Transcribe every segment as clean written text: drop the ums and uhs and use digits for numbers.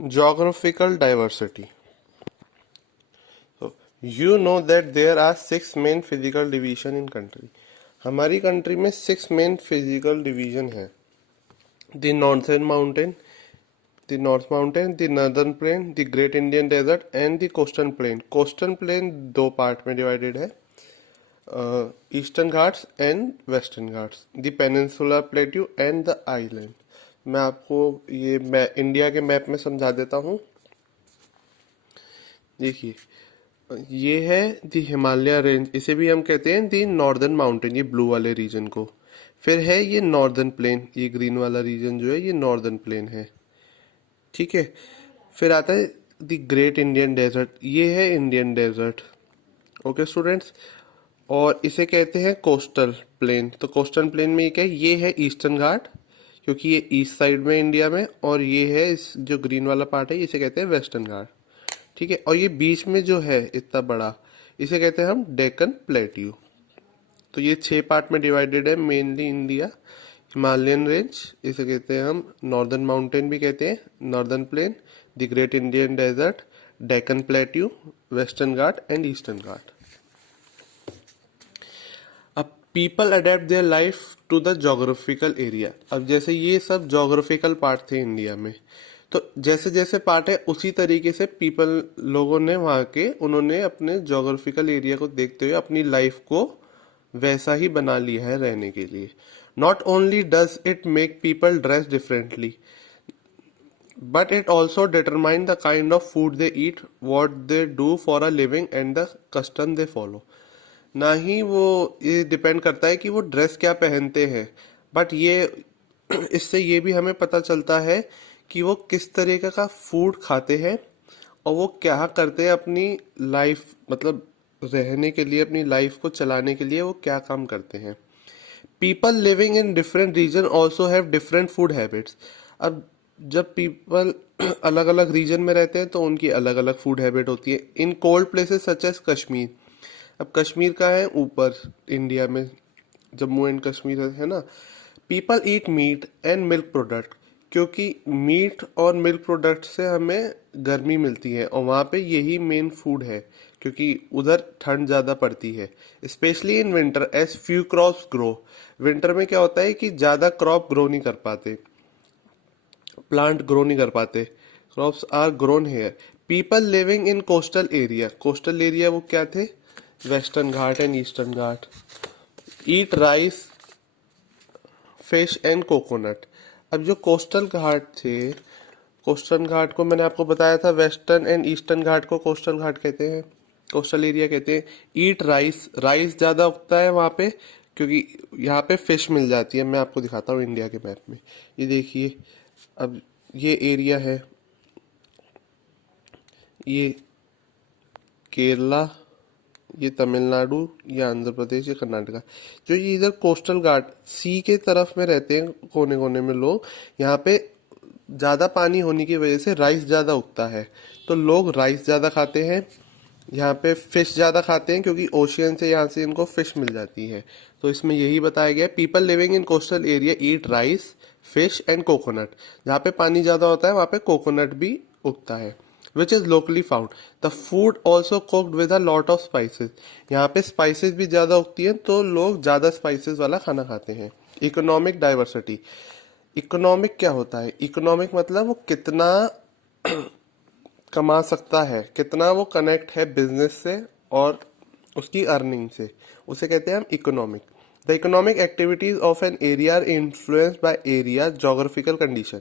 Geographical diversity. So, you know that there are six main physical division in country. हमारी country में six main physical division है. The northern mountain, the north mountain, the northern plain, the great Indian desert and the coastal plain. Coastal plain दो part में divided है, eastern Ghats and western Ghats, the peninsular plateau and the island. मैं आपको ये India के map में समझा देता हूँ. देखिए, ये है दी हिमालय रेंज, इसे भी हम कहते हैं दी नॉर्दर्न माउंटेन, ये ब्लू वाले रीजन को. फिर है ये नॉर्दर्न प्लेन, ये ग्रीन वाला रीजन जो है ये नॉर्दर्न प्लेन है. ठीक है. फिर आता है दी ग्रेट इंडियन डेजर्ट, ये है इंडियन डेजर्ट. Okay students. और इसे कहते हैं कोस्टल प्लेन. तो कोस्टल प्लेन में ये क्या है, ये है ईस्टर्न घाट, क्योंकि ये ईस्ट साइड में इंडिया में, और ये है इस जो ग्रीन वाला पार्ट है इसे कहते हैं वेस्टर्न घाट. ठीक है. और ये बीच में जो है इतना बड़ा, इसे कहते हैं हम डेक्कन प्लेट्यू. तो ये 6 पार्ट में डिवाइडेड है मेनली इंडिया. हिमालयन रेंज, इसे कहते हैं हम नॉर्दर्न माउंटेन भी कहते हैं, northern plain, the great Indian desert, Deccan plateau, western Ghat and eastern Ghat. अब people adapt their life to the geographical area. अब जैसे ये सब जोग्राफिकल पार्ट थे इंडिया में, तो जैसे जैसे पार्ट है उसी तरीके से पीपल लोगों ने वहाँ के उन्होंने अपने जोग्राफिकल एरिया को देखते हुए अपनी लाइफ को वैसा ही बना लिया है रहने के लिए. Not only does it make people dress differently, but it also determine the kind of food they eat, what they do for a living and the custom they follow. ना ही वो ये डिपेंड करता है कि वो ड्रेस क्या पहनते हैं, बट ये इससे ये भी हमें पता चलता है कि वो किस तरीके का फूड खाते हैं और वो क्या करते हैं अपनी लाइफ, मतलब रहने के लिए, अपनी लाइफ को चलाने के लिए वो क्या काम करते हैं. People living in different region also have different food habits. अब जब पीपल अलग अलग रीजन में रहते हैं तो उनकी अलग अलग फूड हैबिट होती है. In cold places such as Kashmir. अब कश्मीर का है ऊपर इंडिया में, जम्मू एंड कश्मीर है ना. People eat meat and milk product, क्योंकि मीट और मिल्क प्रोडक्ट से हमें गर्मी मिलती है और वहाँ पे यही मेन फूड है, क्योंकि उधर ठंड ज़्यादा पड़ती है. Specially in winter as few crops grow. Winter में क्या होता है कि ज़्यादा क्रॉप ग्रो नहीं कर पाते, प्लांट ग्रो नहीं कर पाते. Crops are grown here. People living in coastal area, coastal area वो क्या थे, western Ghat and eastern Ghat, eat rice, fish and coconut. अब जो कोस्टल घाट थे, कोस्टल घाट को मैंने आपको बताया था, वेस्टर्न एंड ईस्टर्न घाट को कोस्टल घाट कहते हैं, कोस्टल एरिया कहते हैं. ईट राइस, राइस ज़्यादा उगता है वहाँ पे क्योंकि यहाँ पे फिश मिल जाती है. मैं आपको दिखाता हूँ इंडिया के मैप में. ये देखिए, अब ये एरिया है, ये केरला, ये तमिलनाडु, ये आंध्र प्रदेश, ये कर्नाटका. जो ये इधर कोस्टल घाट सी के तरफ में रहते हैं कोने कोने में लोग, यहाँ पे ज़्यादा पानी होने की वजह से राइस ज़्यादा उगता है, तो लोग राइस ज़्यादा खाते हैं. यहाँ पे फिश ज़्यादा खाते हैं क्योंकि ओशियन से यहाँ से इनको फिश मिल जाती है. तो इसमें यही बताया गया है, people living in coastal area eat rice, fish and coconut. जहाँ पे पानी ज़्यादा होता है वहाँ पे कोकोनट भी उगता है, which is locally found. The food also cooked with a lot of spices. यहाँ पे स्पाइसेस भी ज़्यादा उगती हैं तो लोग ज़्यादा स्पाइसेस वाला खाना खाते हैं. Economic diversity. इकोनॉमिक क्या होता है, इकोनॉमिक मतलब वो कितना कमा सकता है, कितना वो कनेक्ट है बिजनेस से और उसकी अर्निंग से, उसे कहते हैं हम economic. The economic activities of an area are influenced by area geographical condition.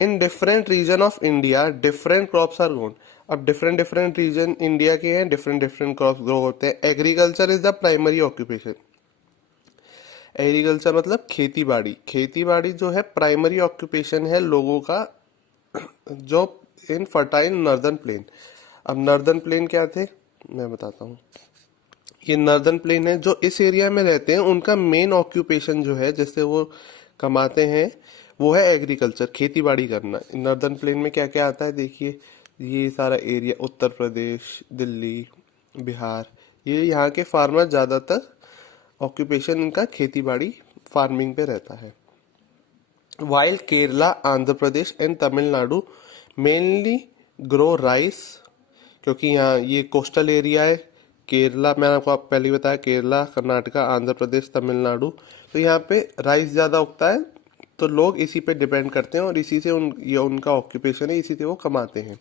In different region of India different crops are grown. अब डिफरेंट डिफरेंट रीजन इंडिया के हैं, डिफरेंट डिफरेंट क्रॉप्स ग्रो होते हैं. Agriculture is the primary occupation. Agriculture मतलब खेती बाड़ी. खेती बाड़ी जो है प्राइमरी ऑक्यूपेशन है लोगों का, जो इन फर्टाइल नॉर्दर्न प्लेन. अब नॉर्दर्न प्लेन क्या थे मैं बताता हूँ. ये नॉर्दर्न प्लेन है, जो इस एरिया में रहते हैं उनका मेन ऑक्यूपेशन जो है जिससे वो कमाते हैं वो है एग्रीकल्चर, खेती बाड़ी करना. नॉर्दर्न प्लेन में क्या क्या आता है देखिए, ये सारा एरिया उत्तर प्रदेश, दिल्ली, बिहार, ये यहाँ के फार्मर ज़्यादातर ऑक्यूपेशन इनका खेती बाड़ी फार्मिंग पे रहता है. while Kerala, Andhra Pradesh and Tamil Nadu mainly grow rice, क्योंकि यहाँ ये कोस्टल एरिया है। केरला, मैंने आपको पहले ही बताया, केरला, कर्नाटका, आंध्र प्रदेश, तमिलनाडु, तो यहाँ पे राइस ज़्यादा उगता है, तो लोग इसी पे डिपेंड करते हैं और इसी से ये उनका ऑक्यूपेशन है, इसी से वो कमाते हैं।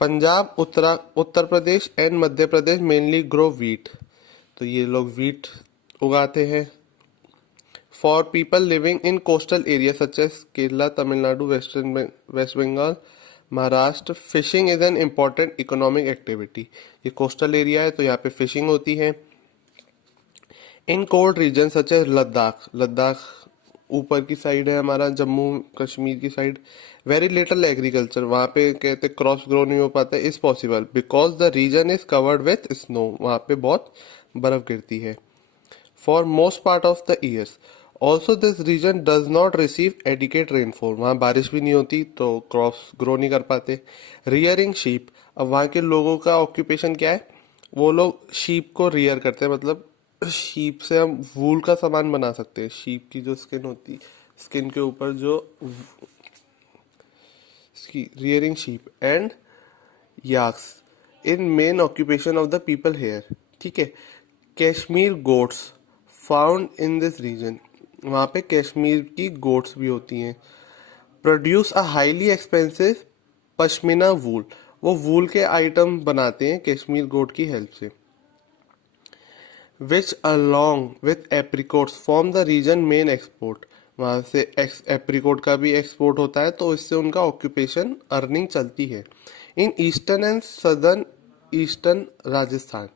Punjab, Uttar Pradesh and Madhya Pradesh mainly grow wheat, तो ये लोग वीट उगाते हैं। For people living in coastal area such as Kerala, Tamil Nadu, West Bengal, Maharashtra, fishing is an important economic activity. ये कोस्टल एरिया है तो यहाँ पे फिशिंग होती है। In cold region such as Ladakh, Ladakh ऊपर की साइड है हमारा, जम्मू कश्मीर की साइड, वेरी लिटल एग्रीकल्चर, वहाँ पे कहते क्रॉप्स ग्रो नहीं हो पाता is possible because the region is covered with snow, वहाँ पे बहुत बर्फ गिरती है। For most part of the years also this region does not receive adequate rainfall, वहाँ बारिश भी नहीं होती तो क्रॉप्स ग्रो नहीं कर पाते। रियरिंग शीप, अब वहाँ के लोगों का ऑक्यूपेशन क्या है, वो लोग शीप को रियर करते हैं, मतलब शीप से हम वूल का सामान बना सकते हैं। शीप की जो स्किन होती, स्किन के ऊपर जो rearing sheep and yaks in main occupation of the people here, ठीक है। Kashmir goats found in this region, वहाँ पे कश्मीर की गोट्स भी होती हैं। Produce a highly expensive pashmina wool, वो वूल के आइटम बनाते हैं कश्मीर गोट की हेल्प से। Which along with apricots form the region main export, वहाँ से एप्रिकोट का भी एक्सपोर्ट होता है तो इससे उनका ऑक्यूपेशन अर्निंग चलती है। In eastern and southern eastern Rajasthan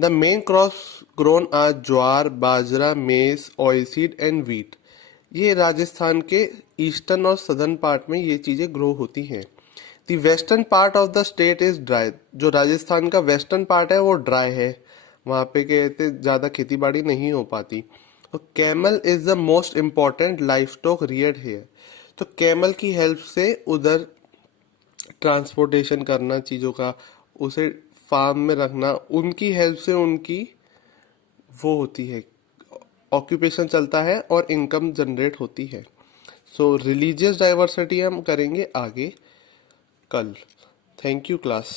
the main crops grown are jowar, bajra, maize, oilseed and wheat, ये राजस्थान के ईस्टर्न और सदर्न पार्ट में ये चीज़ें ग्रो होती हैं। The western part of the state is dry, जो राजस्थान का वेस्टर्न पार्ट है वो ड्राई है, वहाँ पे कहते ज़्यादा खेती बाड़ी नहीं हो पाती। तो camel is the most important livestock reared here, तो कैमल की हेल्प से उधर ट्रांसपोर्टेशन करना चीज़ों का, उसे फार्म में रखना, उनकी हेल्प से उनकी वो होती है, ऑक्यूपेशन चलता है और इनकम जनरेट होती है। सो रिलीजियस डाइवर्सिटी हम करेंगे आगे कल। Thank you class.